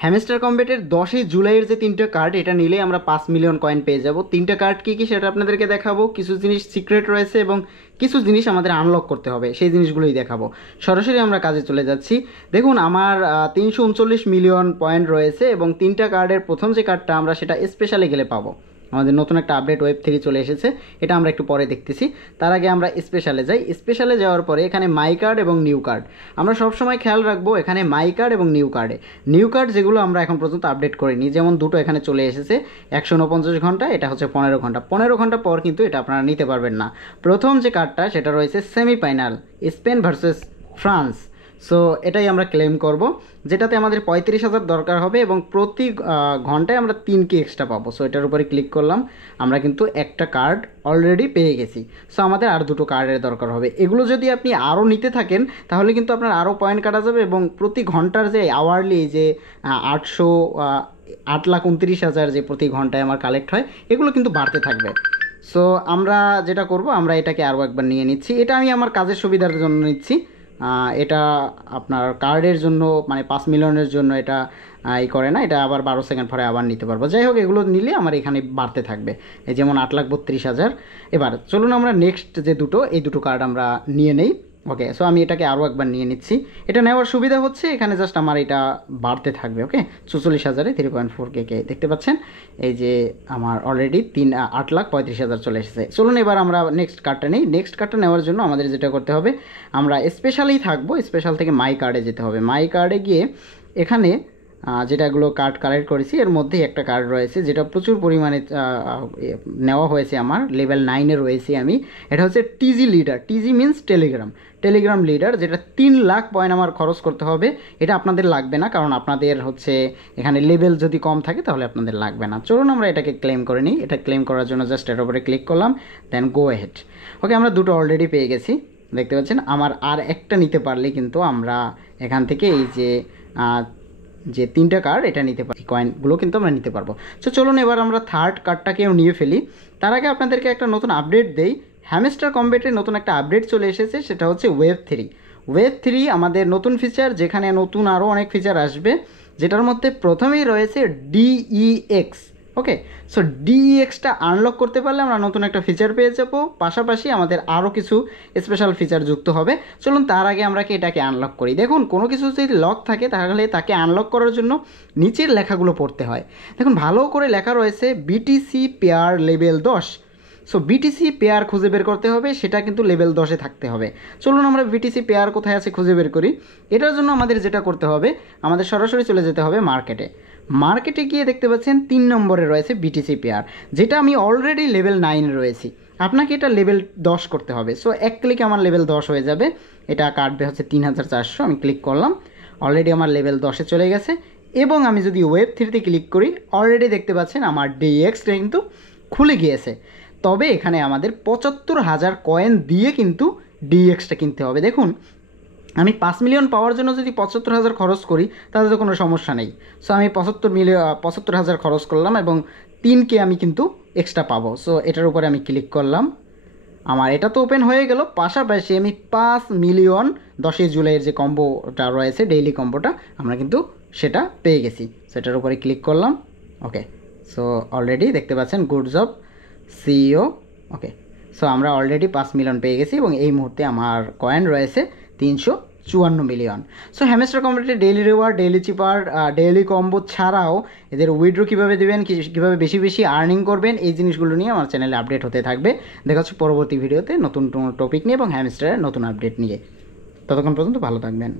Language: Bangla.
হ্যামস্টার কম্বেটের 10ই জুলাইয়ের যে 3টা কার্ড এটা নিলে আমরা 5 মিলিয়ন কয়েন পেয়ে যাব। 3টা কার্ড কী কী সেটা আপনাদেরকে দেখাবো। কিছু জিনিস সিক্রেট রয়েছে এবং কিছু জিনিস আমাদের আনলক করতে হবে, সেই জিনিসগুলোই দেখাবো। সরাসরি আমরা কাজে চলে যাচ্ছি। দেখুন আমার 339 মিলিয়ন পয়েন্ট রয়েছে এবং 3টা কার্ডের প্রথম যে কার্ডটা আমরা সেটা স্পেশালে গেলে পাবো। আমাদের নতুন একটা আপডেট ওয়েব 3 চলে এসেছে, এটা আমরা একটু পরে দেখতেছি। তার আগে আমরা স্পেশালে যাই। স্পেশালে যাওয়ার পরে এখানে মাই কার্ড এবং নিউ কার্ড আমরা সবসময় খেয়াল রাখবো। এখানে মাই কার্ড এবং নিউ কার্ড যেগুলো আমরা এখন পর্যন্ত আপডেট করিনি, যেমন দুটো এখানে চলে এসেছে 149 ঘন্টা, এটা হচ্ছে 15 ঘন্টা। 15 ঘন্টা পর কিন্তু এটা আপনারা নিতে পারবেন না। প্রথম যে কার্ডটা সেটা রয়েছে semifinal Spain versus France. So এটাই আমরা ক্লেম করব, যেটাতে আমাদের 35,000 দরকার হবে এবং প্রতি ঘন্টায় আমরা 3 এক্সট্রা পাবো। সো এটার উপরে ক্লিক করলাম, আমরা কিন্তু একটা কার্ড অলরেডি পেয়ে গেছি। সো আমাদের আর দুটো কার্ডের দরকার হবে। এগুলো যদি আপনি আরও নিতে থাকেন তাহলে কিন্তু আপনার আরও পয়েন্ট কাটা যাবে এবং প্রতি ঘন্টার যে আওয়ারলি যে 8,29,000 যে প্রতি ঘন্টায় আমার কালেক্ট হয়, এগুলো কিন্তু বাড়তে থাকবে। সো আমরা যেটা করব, আমরা এটাকে আরও একবার নিয়ে নিচ্ছি। এটা আমি আমার কাজের সুবিধার জন্য নিচ্ছি। এটা আপনার কার্ডের জন্য মানে 5 মিলিয়নের জন্য এটা করে না, এটা আবার 12 সেকেন্ড পরে আবার নিতে পারবো। যাই হোক, এগুলো নিলে আমার এখানে বাড়তে থাকবে। এই যেমন 8,32,000। এবার চলুন আমরা নেক্সট যে এই দুটো কার্ড আমরা নিয়ে নেই। ওকে, সো আমি এটাকে আরও একবার নিয়ে নিচ্ছি। এটা নেওয়ার সুবিধা হচ্ছে এখানে জাস্ট আমার এটা বাড়তে থাকবে। ওকে, 44,000-এ 3.4K দেখতে পাচ্ছেন। এই যে আমার অলরেডি 8,35,000 চলে এসেছে। চলুন এবার আমরা নেক্সট কার্ডটা নিই। নেক্সট কার্ডটা নেওয়ার জন্য আমাদের যেটা করতে হবে, আমরা স্পেশালেই থাকবো। স্পেশাল থেকে মাই কার্ডে যেতে হবে। মাই কার্ডে গিয়ে এখানে যেটাগুলো কার্ড কালেক্ট করেছি এর মধ্যেই একটা কার্ড রয়েছে যেটা প্রচুর পরিমাণে নেওয়া হয়েছে, আমার লেভেল 9-এ রয়েছে আমি। এটা হচ্ছে টিজি লিডার। টিজি মিনস টেলিগ্রাম লিডার, যেটা 3 লাখ পয়েন্ট আমার খরচ করতে হবে। এটা আপনাদের লাগবে না, কারণ আপনাদের হচ্ছে এখানে লেভেল যদি কম থাকে তাহলে আপনাদের লাগবে না। চলুন আমরা এটাকে ক্লেম করে নিই। এটা ক্লেম করার জন্য জাস্ট এর উপরে ক্লিক করলাম, দেন গো অ্যাহেড। ওকে, আমরা দুটো অলরেডি পেয়ে গেছি, দেখতে পাচ্ছেন। আমার আর একটা নিতে পারলে কিন্তু আমরা এখান থেকে এই যে 3টা কার্ড এটা নিতে পারি, কয়েনগুলো কিন্তু আমরা নিতে পারবো। সো চলুন এবার আমরা থার্ড কার্ডটাকেও নিয়ে ফেলি। তার আগে আপনাদেরকে একটা নতুন আপডেট দেই। হ্যামস্টার কম্বেটের নতুন একটা আপডেট চলে এসেছে, সেটা হচ্ছে ওয়েব 3। ওয়েব 3 আমাদের নতুন ফিচার, যেখানে নতুন আরও অনেক ফিচার আসবে, যেটার মধ্যে প্রথমেই রয়েছে ডিইএক্স। ওকে, সো ডিইএক্সটা আনলক করতে পারলে আমরা নতুন একটা ফিচার পেয়ে যাবো। পাশাপাশি আমাদের আরও কিছু স্পেশাল ফিচার যুক্ত হবে। চলুন তার আগে আমরা এটাকে আনলক করি। দেখুন, কোনো কিছু যদি লক থাকে তাহলে তাকে আনলক করার জন্য নিচের লেখাগুলো পড়তে হয়। দেখুন, ভালো করে লেখা রয়েছে BTC pair level 10। So BTC pair খুঁজে বের করতে হবে, সেটা কিন্তু লেভেল 10-এ থাকতে হবে। চলুন আমরা বিটিসি পেয়ার কোথায় আছে খুঁজে বের করি। এটার জন্য আমাদের যেটা করতে হবে, আমাদের সরাসরি চলে যেতে হবে মার্কেটে গিয়ে দেখতে পাচ্ছেন 3 নম্বরে রয়েছে বিটিসি পেয়ার, যেটা আমি অলরেডি লেভেল 9-এ রয়েছি। আপনাকে এটা লেভেল 10 করতে হবে। সো এক ক্লিকে আমার লেভেল 10 হয়ে যাবে। এটা কাটবে হচ্ছে 3,400। আমি ক্লিক করলাম, অলরেডি আমার লেভেল 10-এ চলে গেছে। এবং আমি যদি ওয়েব 3-তে ক্লিক করি, অলরেডি দেখতে পাচ্ছেন আমার ডিএক্সটা কিন্তু খুলে গিয়েছে। তবে এখানে আমাদের 75,000 কয়েন দিয়ে কিন্তু ডিএক্সটা কিনতে হবে। দেখুন, আমি 5 মিলিয়ন পাওয়ার জন্য যদি 75,000 খরচ করি তাহলে তো কোনো সমস্যা নেই। সো আমি 75,000 খরচ করলাম এবং 3K আমি কিন্তু এক্সট্রা পাবো। সো এটার উপরে আমি ক্লিক করলাম, আমার এটা তো ওপেন হয়ে গেল। পাশাপাশি আমি 5 মিলিয়ন 10ই জুলাইয়ের যে কম্বোটা রয়েছে, ডেইলি কম্বোটা, আমরা কিন্তু সেটা পেয়ে গেছি। সেটার উপরে ক্লিক করলাম। ওকে, সো অলরেডি দেখতে পাচ্ছেন good job CEO. Okay, so আমরা অলরেডি 5 মিলিয়ন পেয়ে গেছি এবং এই মুহূর্তে আমার কয়েন রয়েছে 354 মিলিয়ন। সো হ্যামস্টার কম্বেটের daily reward, daily cipher, daily combo ছাড়াও এদের উইথড্র কীভাবে দেবেন, কীভাবে বেশি বেশি আর্নিং করবেন, এই জিনিসগুলো নিয়ে আমার চ্যানেলে আপডেট হতে থাকবে। দেখা হচ্ছে পরবর্তী ভিডিওতে নতুন টপিক নিয়ে এবং হ্যামস্টারের নতুন আপডেট নিয়ে। ততক্ষণ পর্যন্ত ভালো থাকবেন।